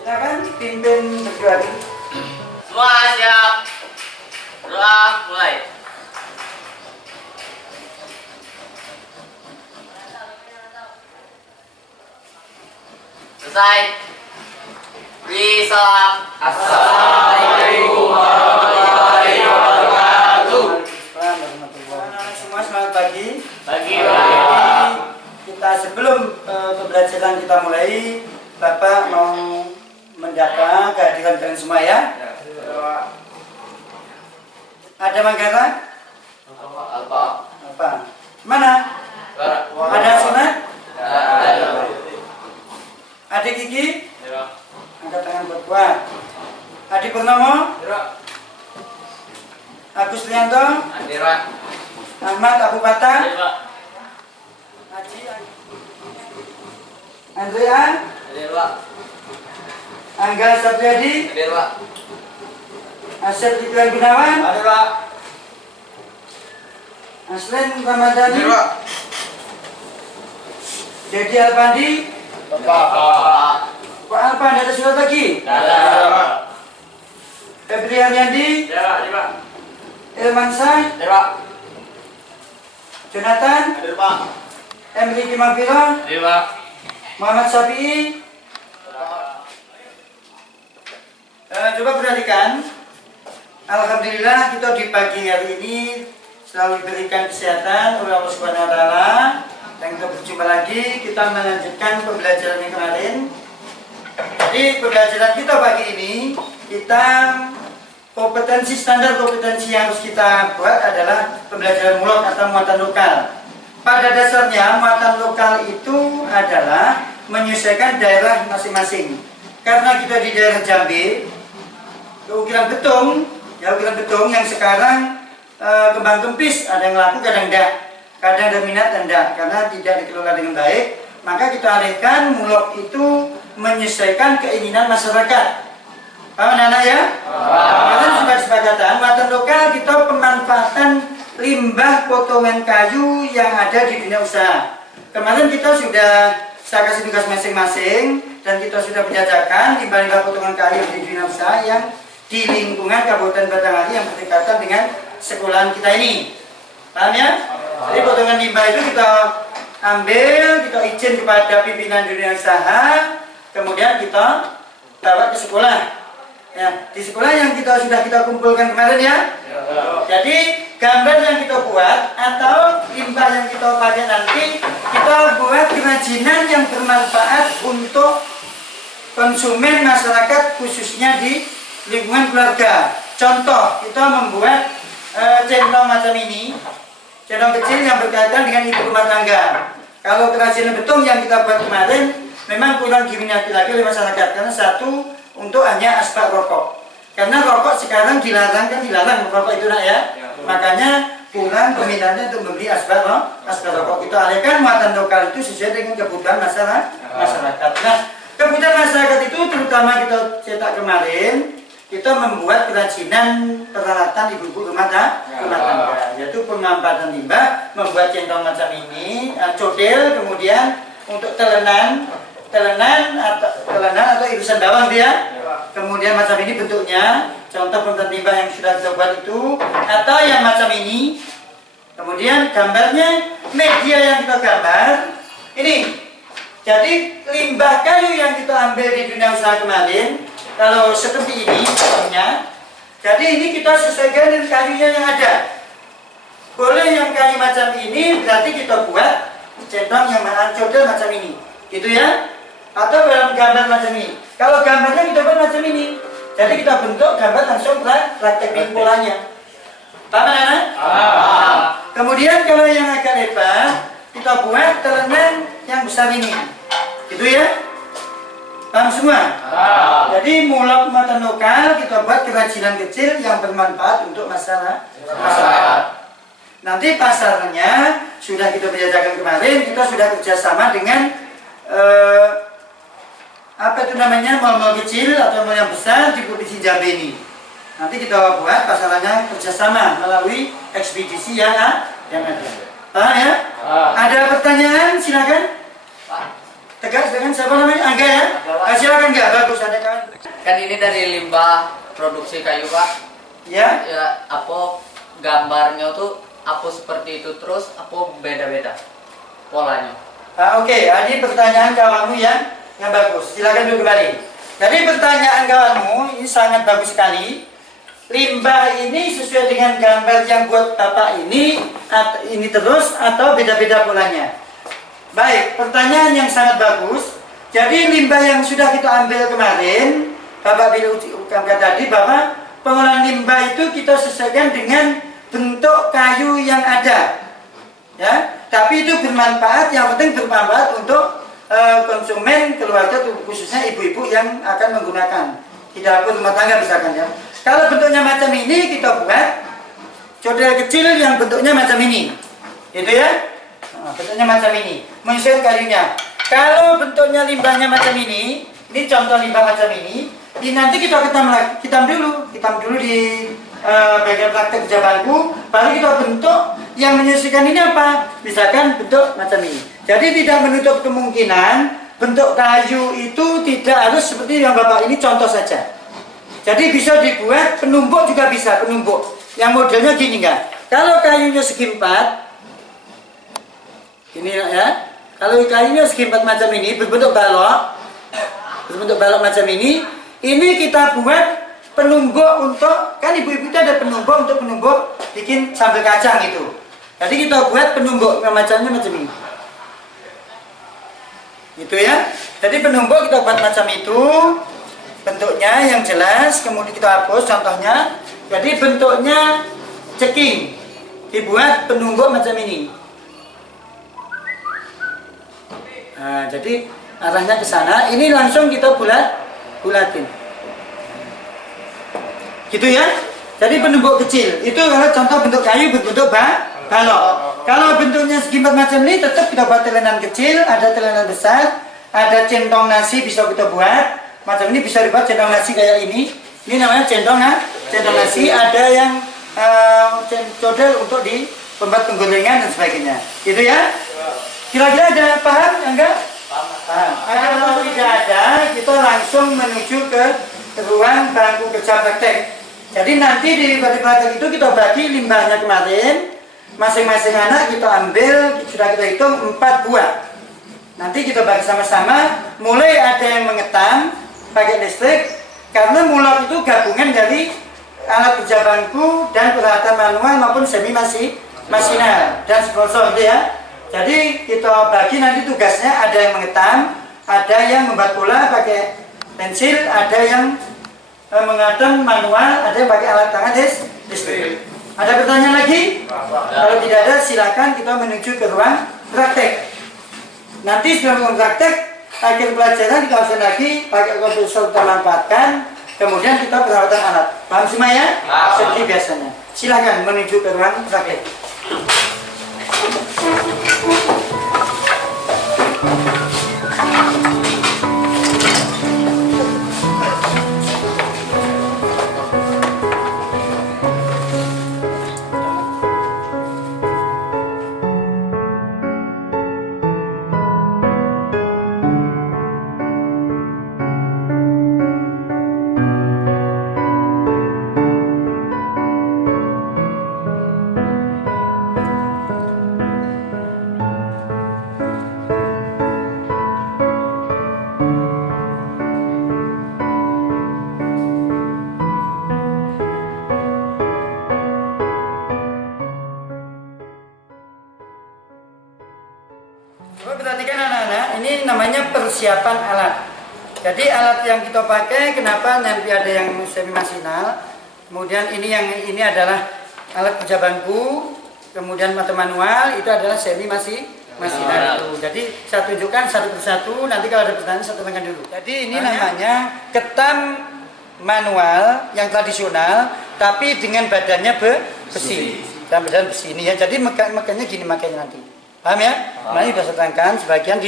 Silakan pimpin berdoa. Semua siap. Doa mulai. Selesai. Beri salam. Assalamualaikum warahmatullahi wabarakatuh. Anak-anak semua selamat pagi. Pagi. Kita sebelum pembelajaran kita mulai, Bapak mau menjaga kehadiran kalian semua ya. Ada Manggala? Apa? Mana? Ada Sunat? Adik Kiki? Angkat tangan buat. Adik Purnomo? Agus Lianto? Ahmad Abu Bata? Haji Andrea? Angga Sapriadi? Asyad Ridwan Gunawan? Aslen Ramadhani? Dedi Alpandi? Pak Alpan, ada surat lagi? Febri Ariandi? Ilman Syah? Jonathan? Emri Kimafira? Muhammad Syafi'i? Coba perhatikan. Alhamdulillah kita di pagi hari ini selalu diberikan kesehatan oleh Allah Subhanahu wa taala. Dan kita berjumpa lagi, kita melanjutkan pembelajaran yang kemarin. Jadi pembelajaran kita pagi ini, kita standar kompetensi yang harus kita buat adalah pembelajaran mulok atau muatan lokal. Pada dasarnya muatan lokal itu adalah menyesuaikan daerah masing-masing. Karena kita di daerah Jambi, ukiran betung yang sekarang kembang kempis, ada yang laku kadang enggak. Kadang ada minat dan enggak, karena tidak dikelola dengan baik, maka kita alihkan mulok itu menyesuaikan keinginan masyarakat. Paham anak-anak ya? Kemarin sudah disepakatan, muatan lokal kita pemanfaatan limbah potongan kayu yang ada di dunia usaha. Kemarin kita sudah saya kasih tugas masing-masing dan kita sudah penjajakan limbah-limbah potongan kayu di dunia usaha yang di lingkungan Kabupaten Batanghari yang berdekatan dengan sekolahan kita ini. Paham ya? Jadi potongan limbah itu kita ambil, kita izin kepada pimpinan dunia usaha, kemudian kita bawa ke sekolah. Ya, di sekolah yang sudah kita kumpulkan kemarin ya. Jadi gambar yang kita buat atau limbah yang kita pakai nanti, kita buat kerajinan yang bermanfaat untuk konsumen masyarakat khususnya di lingkungan keluarga. Contoh, kita membuat centong macam ini. Centong kecil yang berkaitan dengan ibu rumah tangga. Kalau kerajinan betung yang kita buat kemarin memang kurang diminati lagi oleh masyarakat karena satu untuk hanya asbak rokok. Karena rokok sekarang dilarang rokok itu nak ya. Makanya kurang peminatnya untuk membeli asbak rokok. Kita alihkan muatan lokal itu sesuai dengan kebutuhan masyarakat. Nah, kebutuhan masyarakat itu terutama kita cetak kemarin, kita membuat kerajinan peralatan ibu-ibu rumah tangga, yaitu pemanfaatan limbah, membuat centong macam ini, codel, kemudian untuk telenan atau irisan bawang dia, kemudian macam ini bentuknya, contoh pemanfaatan limbah yang sudah kita buat itu, atau yang macam ini, kemudian gambarnya, media yang kita gambar, ini. Jadi limbah kayu yang kita ambil di dunia usaha kemarin, kalau seperti ini contohnya, jadi ini kita sesuaikan dengan kayunya yang ada. Boleh yang kayu macam ini, berarti kita buat centang yang codel macam ini, gitu ya. Atau dalam gambar macam ini. Kalau gambarnya kita buat macam ini, jadi kita bentuk gambar langsung praktek polanya. Paham anak? Kemudian kalau yang agak lebar, kita buat telenan yang besar ini, gitu ya. Paham semua? Jadi mulak muatan lokal kita buat kerajinan kecil yang bermanfaat untuk masyarakat. Nanti pasarnya sudah kita penjajakan kemarin, kita sudah kerjasama dengan apa itu namanya, mal-mal kecil atau mal yang besar di Provinsi Jambi ini. Nanti kita buat pasarannya kerjasama melalui ekspedisi yang ada. Paham ya? Ada pertanyaan? Silakan. Tegas dengan siapa namanya? Angga ya? Silakan Angga, bagus ada kan? Kan ini dari limbah produksi kayu Pak. Ya? Ya, apa gambarnya tuh apa seperti itu terus apa beda-beda polanya? Oke, ini pertanyaan kawanmu yang bagus. Silakan duduk kembali. Jadi pertanyaan kawanmu ini sangat bagus sekali. Limbah ini sesuai dengan gambar yang buat Bapak ini terus atau beda-beda polanya? Baik, pertanyaan yang sangat bagus. Jadi limbah yang sudah kita ambil kemarin, Bapak ucapkan tadi bahwa pengolahan limbah itu kita sesuaikan dengan bentuk kayu yang ada. Ya, tapi itu bermanfaat, yang penting bermanfaat untuk konsumen keluarga, khususnya ibu-ibu yang akan menggunakan di dapur rumah tangga misalkan ya. Kalau bentuknya macam ini kita buat codel kecil yang bentuknya macam ini, gitu ya. Bentuknya macam ini, menyesuaikan kayunya. Kalau bentuknya limbahnya macam ini contoh limbah macam ini nanti kita hitam dulu di bagian praktek kerja bangku, baru kita bentuk yang menyesuaikan ini apa? Misalkan bentuk macam ini. Jadi tidak menutup kemungkinan bentuk kayu itu tidak harus seperti yang Bapak ini contoh saja. Jadi bisa dibuat penumbuk juga bisa, penumbuk. Yang modelnya gini enggak? Kalau kayunya segi 4 ini ya, kalau kayunya segi 4 macam ini berbentuk balok macam ini kita buat penumbuk untuk, kan ibu-ibu itu ada penumbuk untuk penumbuk bikin sambal kacang itu. Jadi kita buat penumbuk macamnya macam ini, gitu ya. Jadi penumbuk kita buat macam itu, bentuknya yang jelas, kemudian kita hapus contohnya. Jadi bentuknya ceking, dibuat penumbuk macam ini. Nah, jadi arahnya ke sana. Ini langsung kita bulatin, gitu ya. Jadi penumbuk kecil itu kalau contoh bentuk kayu berbentuk balok. Kalau bentuknya segi 4 macam ini tetap kita buat telenan kecil, ada telenan besar, ada centong nasi bisa kita buat. Macam ini bisa dibuat centong nasi kayak ini. Ini namanya centong nasi. Ada yang codel untuk di pembuat penggorengan dan sebagainya. Gitu ya. Kira-kira ada paham enggak? Paham. Kalau tidak ada, kita langsung menuju ke ruang bangku kerja praktek. Jadi nanti di praktek itu kita bagi limbahnya kemarin, masing-masing anak kita ambil, sudah kita hitung 4 buah. Nanti kita bagi sama-sama, mulai ada yang mengetam pakai listrik, karena mulak itu gabungan dari alat kerja bangku dan peralatan manual maupun semi masinal dan sponsor itu ya. Jadi kita bagi nanti tugasnya, ada yang mengetam, ada yang membuat bola pakai pensil, ada yang mengatam manual, ada yang pakai alat tangan listrik. Ada pertanyaan lagi? Kalau tidak ada, silakan kita menuju ke ruang praktek. Nanti sebelum ruang praktek, akhir pelajaran kita lakukan lagi pakai komputer kita manfaatkan, kemudian kita perawatan alat. Paham semua ya? Seperti biasanya. Silakan menuju ke ruang praktek. Coba perhatikan anak-anak, ini namanya persiapan alat. Jadi alat yang kita pakai, kenapa nanti ada yang semi masinal, kemudian ini adalah alat kerja bangku, kemudian mata manual itu adalah semi masinar itu. Jadi saya tunjukkan satu persatu, nanti kalau ada pertanyaan saya terangkan dulu. Jadi ini namanya ketam manual yang tradisional, tapi dengan badannya besi. Dan badan besi ini ya. Jadi makanya gini makanya nanti. Paham ya? Nah, ini sudah saya terangkan sebagian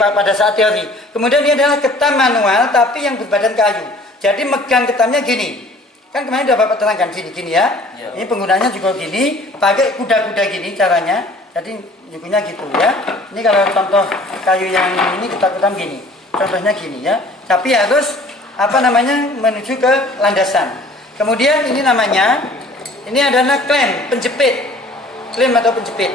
pada saat teori. Kemudian ini adalah ketam manual, tapi yang berbadan kayu. Jadi megang ketamnya gini. Kan kemarin sudah Bapak terangkan gini ya. Ini penggunanya juga gini, pakai kuda-kuda gini caranya. Jadi nyukunya gitu ya. Ini kalau contoh kayu yang ini kita ketam gini. Contohnya gini ya. Tapi harus menuju ke landasan. Kemudian ini namanya, ini adalah klem, penjepit. Klem atau penjepit.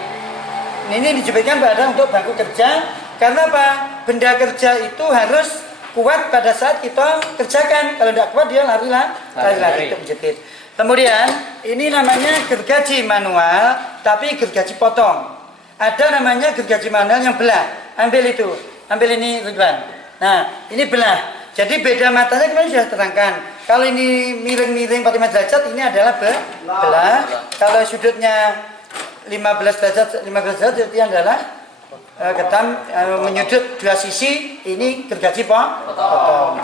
Ini dijepitkan pada untuk bangku kerja. Karena apa? Benda kerja itu harus kuat pada saat kita kerjakan. Kalau tidak kuat dia lari-lari untuk menjepit. Kemudian ini namanya gergaji manual, tapi gergaji potong. Ada namanya gergaji manual yang belah. Ambil itu, ambil ini Ridwan. Nah, ini belah. Jadi beda matanya kemarin sudah terangkan. Kalau ini miring-miring 45 derajat, ini adalah belah. Kalau sudutnya 15 derajat itu adalah ketam menyudut dua sisi, ini gergaji potong.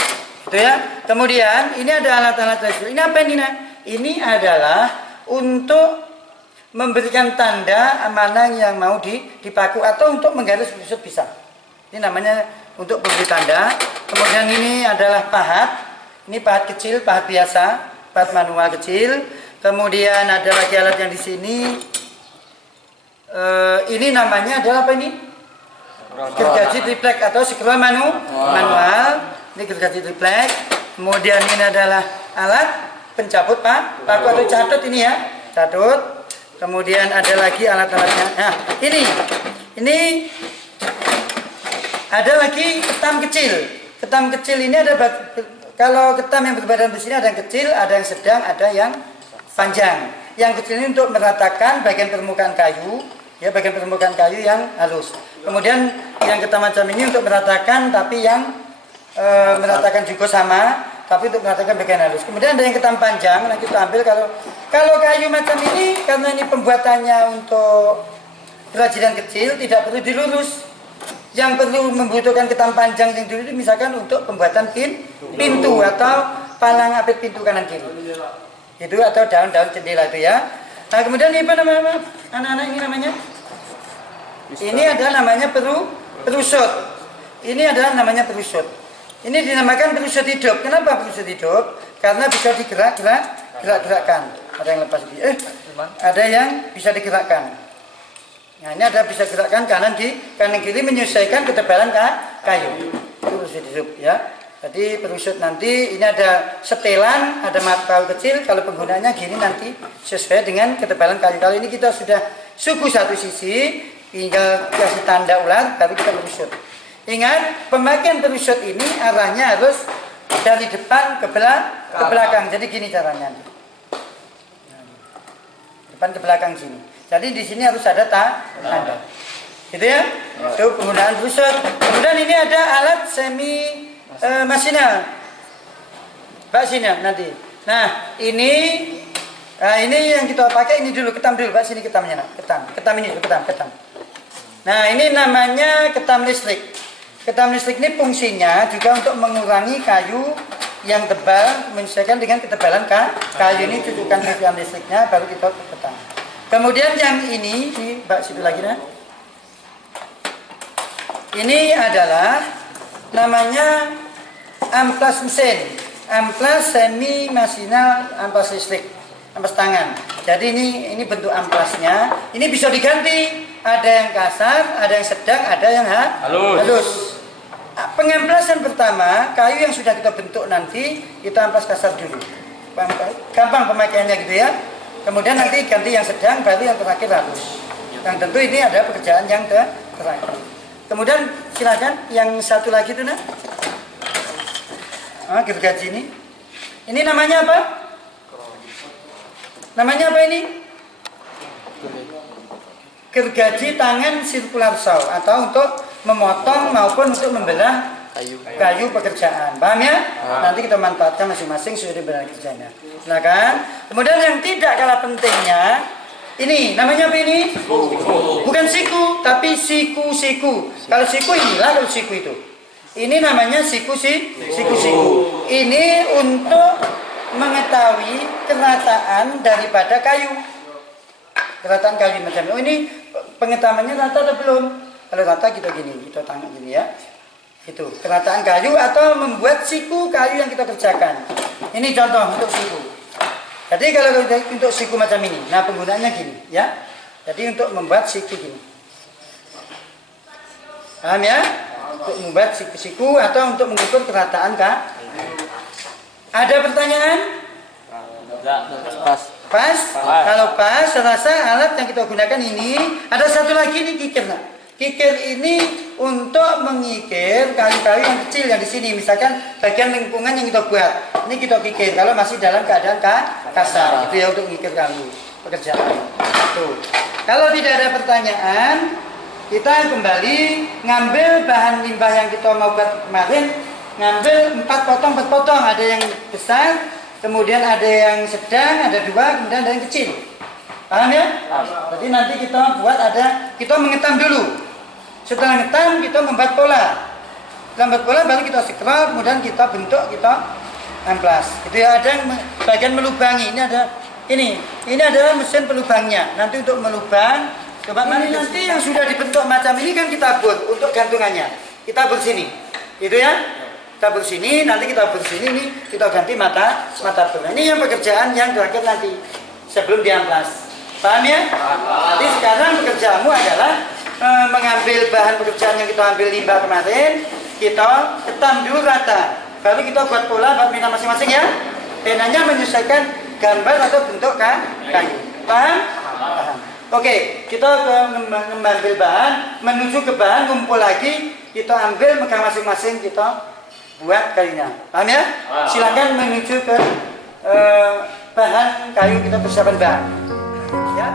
Gitu ya. Kemudian ini ada alat-alat tradisional. Ini apa ini? Ini adalah untuk memberikan tanda mana yang mau dipaku atau untuk menggaris busut bisa. Ini namanya untuk memberi tanda. Kemudian ini adalah pahat. Ini pahat kecil, pahat biasa, pahat manual kecil. Kemudian ada lagi alat yang di sini. Ini namanya adalah apa ini? Gergaji triplek atau scroll manual. Ini gergaji triplek. Kemudian ini adalah alat pencabut paku atau catut ini ya, catut. Kemudian ada lagi alat-alatnya. Nah, ini ada lagi ketam kecil. Ketam kecil ini ada, kalau ketam yang berbadan besi ini ada yang kecil, ada yang sedang, ada yang panjang. Yang kecil ini untuk meratakan bagian permukaan kayu, ya bagian permukaan kayu yang halus. Kemudian yang ketam macam ini untuk meratakan, tapi yang meratakan juga sama, tapi untuk meratakan bagian halus. Kemudian ada yang ketam panjang, nah kita ambil kalau kayu macam ini, karena ini pembuatannya untuk kerajinan kecil, tidak perlu dilurus. Yang perlu membutuhkan ketam panjang yang dulu misalkan untuk pembuatan pintu atau palang apit pintu kanan kiri. Itu atau daun-daun jendela itu ya. Nah kemudian ini apa namanya? Anak-anak ini namanya? Ini adalah namanya perusut. Ini adalah namanya perusut. Ini dinamakan perusut hidup. Kenapa perusut hidup? Karena bisa digerakkan. Ada yang lepas ada yang bisa digerakkan. Nah ini ada bisa gerakkan kanan kiri menyesuaikan ketebalan kayu. Itu perusut hidup ya. Jadi perusut nanti ini ada setelan, ada kayu kecil. Kalau penggunaannya gini nanti sesuai dengan ketebalan kayu. Kalau ini kita sudah suku satu sisi, tinggal kasih tanda ular, baru kita perusut. Ingat, pemakaian perusut ini arahnya harus dari depan ke belakang. Jadi gini caranya. Depan ke belakang sini. Jadi di sini harus ada tanda. Gitu ya? Itu penggunaan perusut. Kemudian ini ada alat semi masinal. Pak sini nanti. Nah, ini yang kita pakai ini dulu, ketam dulu, Pak sini ketamnya. Ketam ini dulu, ketam. Nah, ini namanya ketam listrik. Ketam listrik ini fungsinya juga untuk mengurangi kayu yang tebal, menyesuaikan dengan ketebalan kayu ini, cucukkan ketam listriknya, baru kita ketam. Kemudian yang ini, Mbak situ lagi nah. Ini adalah namanya amplas mesin, amplas semi masinal, amplas listrik, amplas tangan. Jadi ini bentuk amplasnya. Ini bisa diganti. Ada yang kasar, ada yang sedang, ada yang halus. Pengamplasan pertama, kayu yang sudah kita bentuk nanti kita amplas kasar dulu. Gampang pemakaiannya gitu ya. Kemudian nanti ganti yang sedang, baru yang terakhir halus. Yang tentu ini ada pekerjaan yang terakhir. Kemudian silakan yang satu lagi itu nah. Gergaji ini. Ini namanya apa? Namanya apa ini? Gergaji tangan sirkular saw atau untuk memotong maupun untuk membelah kayu pekerjaan. Paham ya? Nanti kita manfaatkan masing-masing sesuai dengan kerjanya. Silakan. Kemudian yang tidak kalah pentingnya, Ini namanya apa ini? Bukan siku, tapi siku-siku. Kalau siku inilah, kalau siku itu. Ini namanya siku-siku. Ini untuk mengetahui kerataan daripada kayu. Kerataan kayu macam ini. Oh, ini pengetahuannya rata atau belum? Kalau rata kita gini, kita tangkap gini ya. Itu kerataan kayu atau membuat siku kayu yang kita kerjakan. Ini contoh untuk siku. Jadi kalau untuk siku macam ini, nah penggunaannya gini ya. Jadi untuk membuat siku gini. Paham ya? Untuk membuat siku-siku atau untuk mengukur kerataan kah? Ada pertanyaan? Pas. Pas? Kalau pas, saya rasa alat yang kita gunakan ini ada satu lagi nih kikir. Nah. Kikir ini untuk mengikir kayu-kayu yang kecil yang di sini, misalkan bagian lingkungan yang kita buat. Ini kita kikir kalau masih dalam keadaan kasar, itu ya untuk mengikir kayu pekerjaan. Tuh. Kalau tidak ada pertanyaan, kita kembali ngambil bahan limbah yang kita mau buat kemarin, ngambil 4 potong, ada yang besar, kemudian ada yang sedang, ada 2, kemudian ada yang kecil. Paham ya? Jadi nanti kita buat kita mengetam dulu. Setelah ngetam kita membuat pola. Setelah membuat pola baru kita scroll, kemudian kita bentuk, kita amplas. Itu ya, ada yang bagian melubangi. Ini adalah mesin pelubangnya. Nanti untuk melubang, coba mari nanti yang sudah dibentuk macam ini kan kita buat untuk gantungannya. Kita bersini. Itu ya. Kita bersini, nanti kita bersini ini kita ganti mata bola. Ini yang pekerjaan yang terakhir nanti sebelum diamplas. Paham ya? Jadi sekarang pekerjaanmu adalah mengambil bahan pekerjaan yang kita ambil limbah kemarin, kita ketam dulu rata, baru kita buat pola buat pena masing-masing ya. Penanya menyesuaikan gambar atau bentuk kayu. Paham? Paham. Oke, kita mengambil bahan, menuju ke bahan, ngumpul lagi, kita ambil megang masing-masing, kita buat kayunya. Paham ya? Silakan menuju ke bahan kayu, kita persiapan bahan. Ya,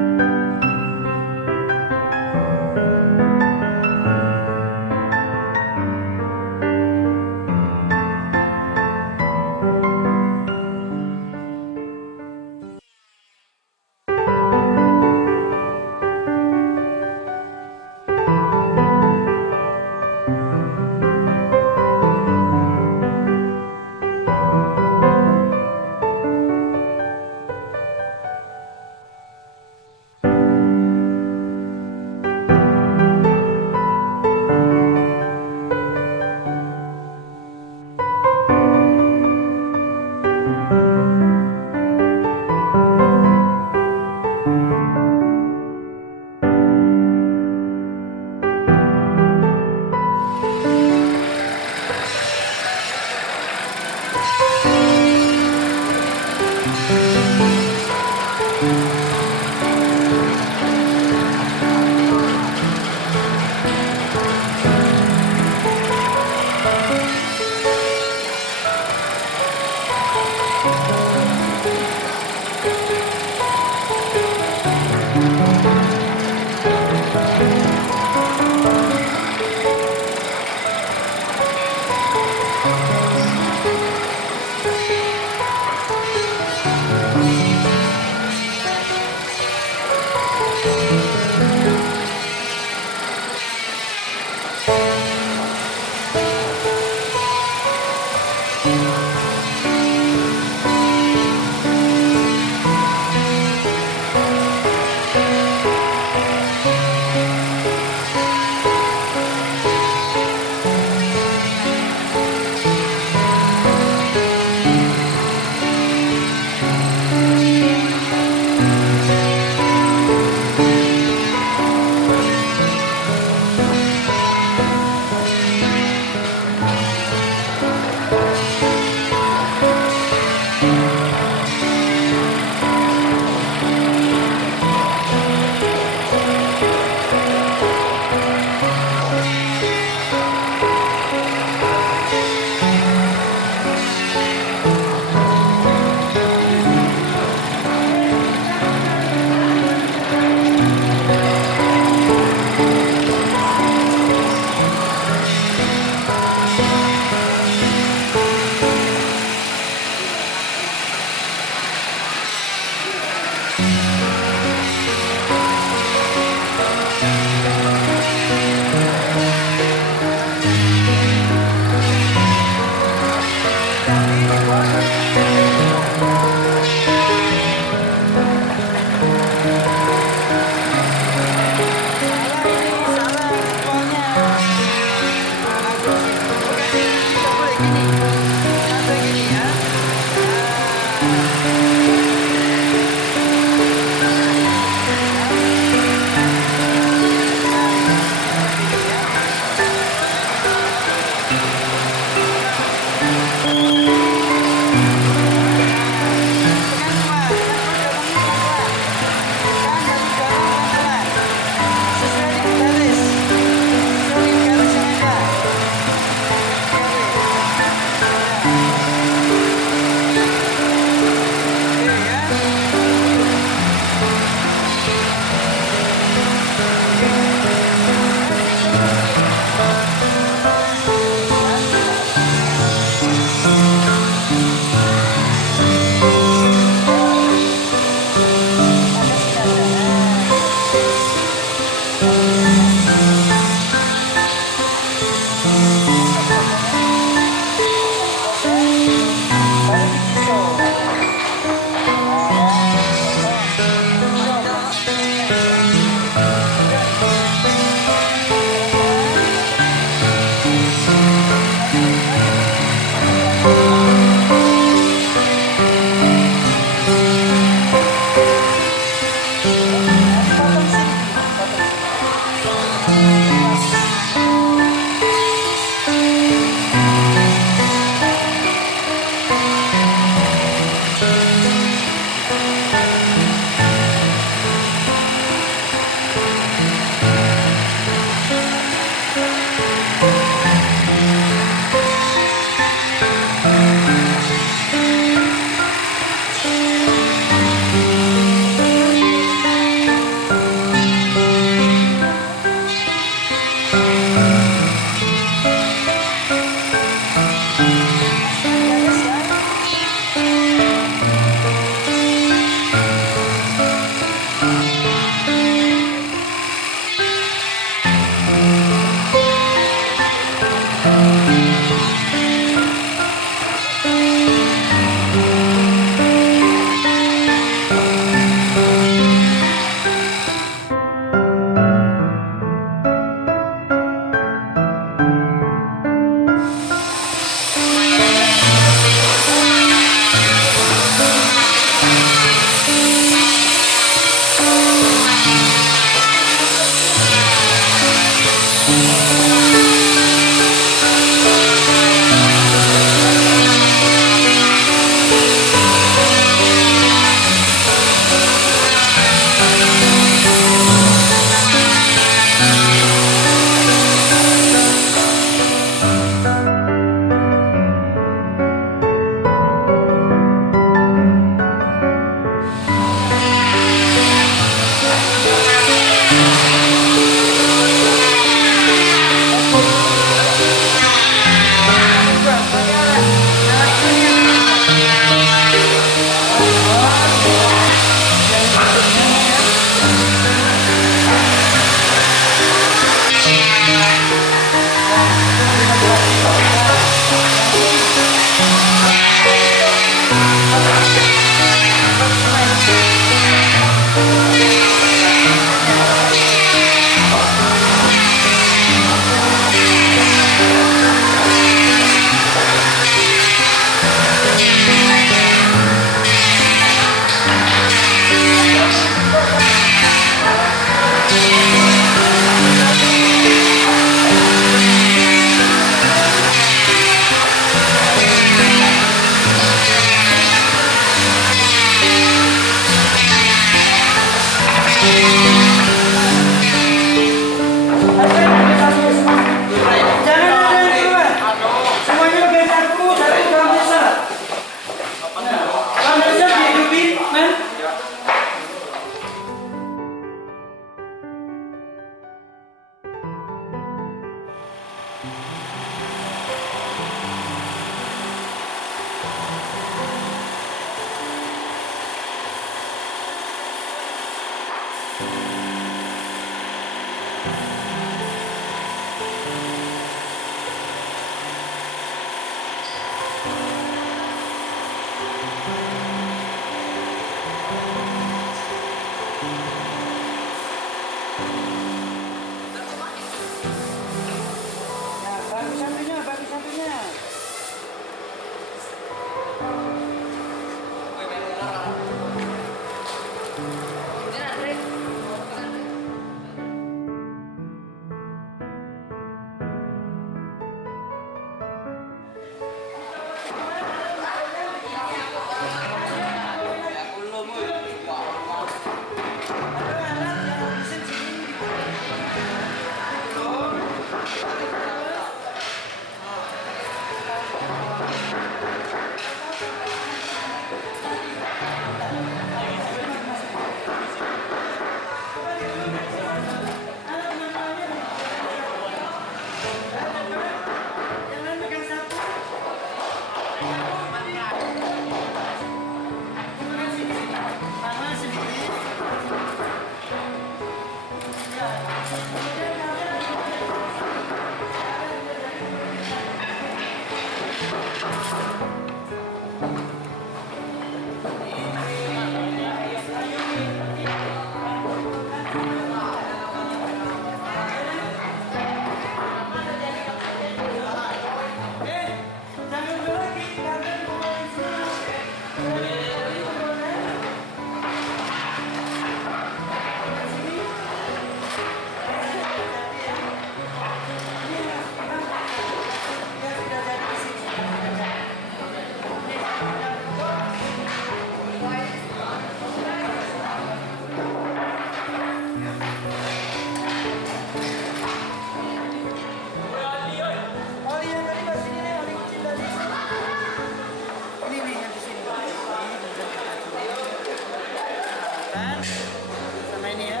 Sama ini ya.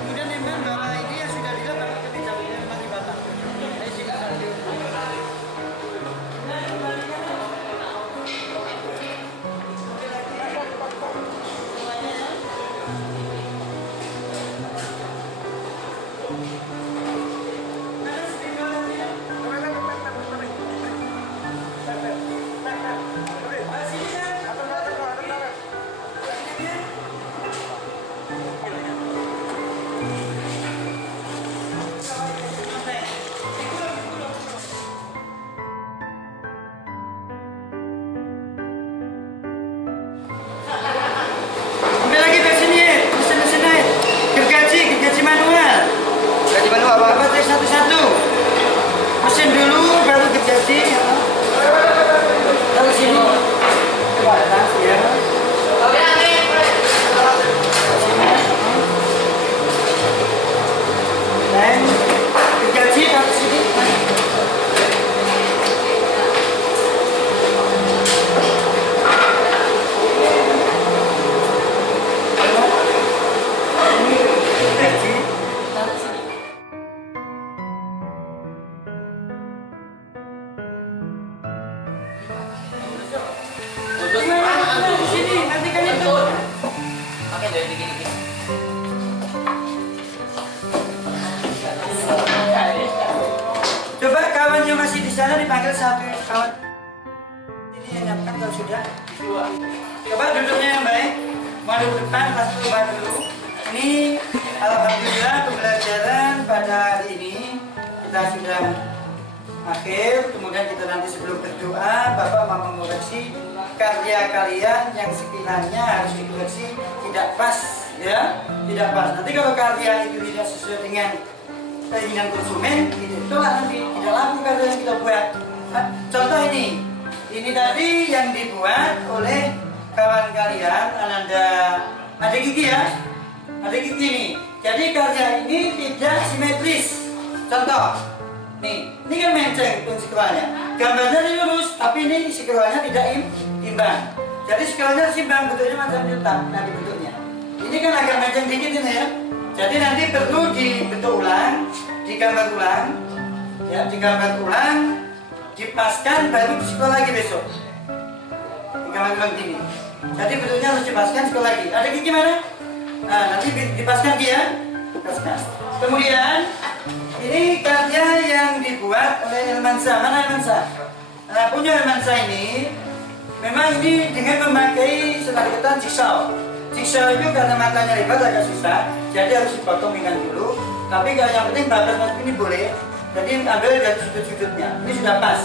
Kemudian memang bahwa ini yang sudah dilakukan ketika ini memang dibatalkan. Dari sini tadi. Ambil lagi ke sini, mesin gergaji manual. Gaji manual apa? Apa cek satu-satu. Mesin dulu, baru gergaji. Taruh sini. Coba atas ya. Dan gergaji taruh sini. Gergaji taruh sini. Di sini, nanti kan itu. Oke, jadi gini-gini. Coba kawan yang masih di sana dipanggil satu kawan. Ini yang nyiapkan kalau sudah. Coba duduknya yang baik. Mau duduk depan, pas coba dulu. Ini alhamdulillah pembelajaran pada hari ini kita sudah akhir. Kemudian kita nanti sebelum berdoa, Bapak mau mengoreksi karya kalian yang sekiranya harus dikoreksi tidak pas, ya, tidak pas. Nanti kalau karya itu tidak sesuai dengan keinginan konsumen, itu tolak nanti tidak laku karya yang kita buat. Nah, contoh ini tadi yang dibuat oleh kawan kalian Ananda, ada gigi ya, ada gigi nih. Jadi karya ini tidak simetris. Contoh, ini kan menceng pun scrollnya. Gambarnya ini lurus, tapi ini scrollnya tidak imbang. Jadi scrollnya simbang, bentuknya macam tetap nanti bentuknya. Ini kan agak menceng dikit ini ya. Jadi nanti perlu dibentuk ulang, digambar ulang, ya, digambar ulang, dipaskan, baru di-scroll lagi besok. Digambar ulang gini. Jadi bentuknya harus dipaskan, scroll lagi. Ada gigi mana? Nah, nanti dipaskan dia, paskan. Kemudian ini karya yang dibuat oleh Elmansa. Mana Elmansa? Nah, punya Elmansa ini memang ini dengan memakai senario jigsaw. Jigsaw itu karena matanya lebar agak susah, jadi harus dipotong ringan dulu. Tapi kalau yang penting batas ini boleh. Jadi ambil dari sudut-sudutnya. Ini sudah pas.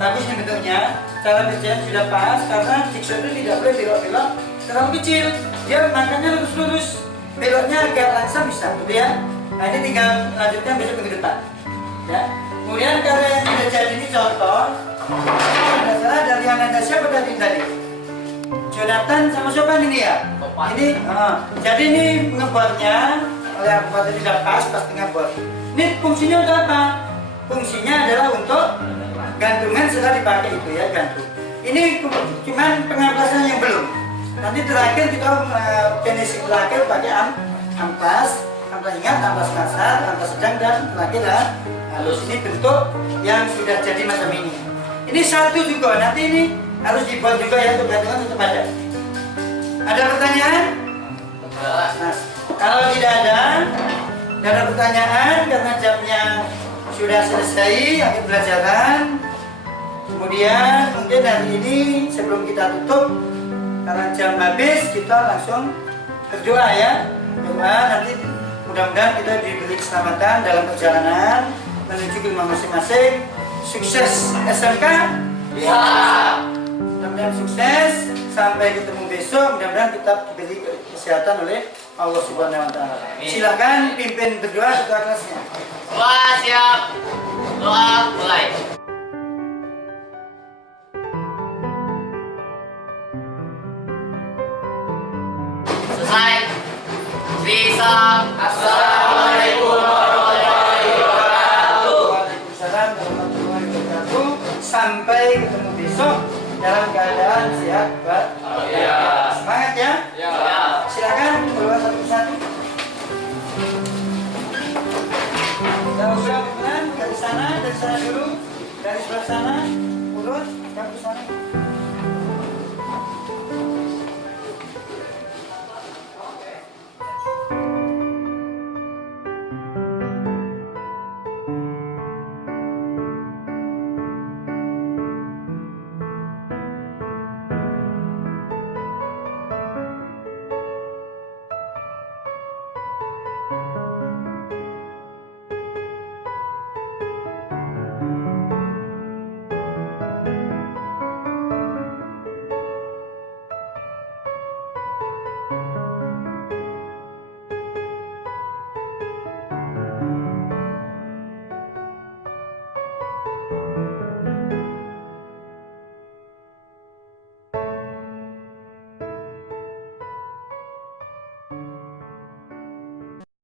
Bagus ini bentuknya. Cara kerjanya sudah pas karena jigsaw itu tidak boleh belok-belok terlalu kecil. Dia makannya lurus-lurus. Beloknya agak langsam bisa, gitu ya. Nah ini tinggal lanjutkan besok minggu depan. Ya. Kemudian karya yang sudah jadi ini contoh. Tidak salah dari Ananda siapa tadi? Jonathan sama siapa ini ya? Ini, jadi ini ngebuatnya oleh akupaten tidak pas tengah bor. Ini fungsinya untuk apa? Fungsinya adalah untuk gantungan setelah dipakai itu ya, gantung. Ini cuman pengamplasan yang belum. Nanti terakhir kita finishing terakhir pakai amplas ingat, amplas kasar, amplas sedang, dan terakhir halus. Ini bentuk yang sudah jadi macam ini. Ini satu juga, nanti ini harus dibuat juga ya untuk gantungan tetap ada. Ada pertanyaan? Nah, kalau tidak ada pertanyaan karena jamnya sudah selesai akhir pelajaran. Kemudian mungkin hari ini sebelum kita tutup, karena jam habis, kita langsung berdoa ya. Doa nanti mudah-mudahan kita diberi keselamatan dalam perjalanan menuju ke rumah masing-masing. Sukses SMK. Bisa. Mudah-mudahan sukses. Sampai ketemu besok. Mudah-mudahan kita diberi kesehatan oleh Allah Subhanahu Wa Taala. Silakan pimpin berdoa ketua kelasnya. Wah, siap. Doa mulai. Selesai. Bisa. Assalamualaikum warahmatullahi wabarakatuh. Waalaikumsalam warahmatullahi wabarakatuh. Sampai ketemu besok dalam keadaan sehat walafiat. Semangat ya. Silakan keluar satu persatu. Dari sana dulu, dari sebelah sana, urut, ke sana.